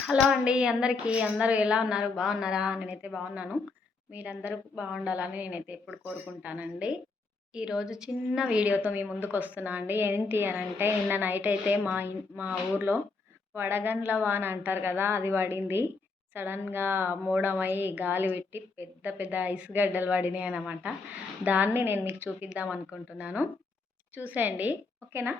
Hello అండి అందరికీ. అందరూ ఎలా ఉన్నారు? బాగున్నారా? నేనైతే బాగున్నాను. మీరందరూ బాగుండాలని నేనైతే ఎప్పుడు కోరుకుంటానండి. ఈరోజు చిన్న వీడియోతో మీ ముందుకొస్తున్నా అండి. ఏంటి అనంటే నిన్న నైట్ అయితే మా ఊర్లో వడగండ్ల వాన అంటారు కదా! అది పడింది. సడన్‌గా మోడమై గాలి పెట్టి పెద్ద పెద్ద ఐస్ గడ్డలు పడినాయనమాట. దాన్ని నేను మీకు చూపిద్దాం అనుకుంటున్నాను. చూసేయండి. ఓకేనా?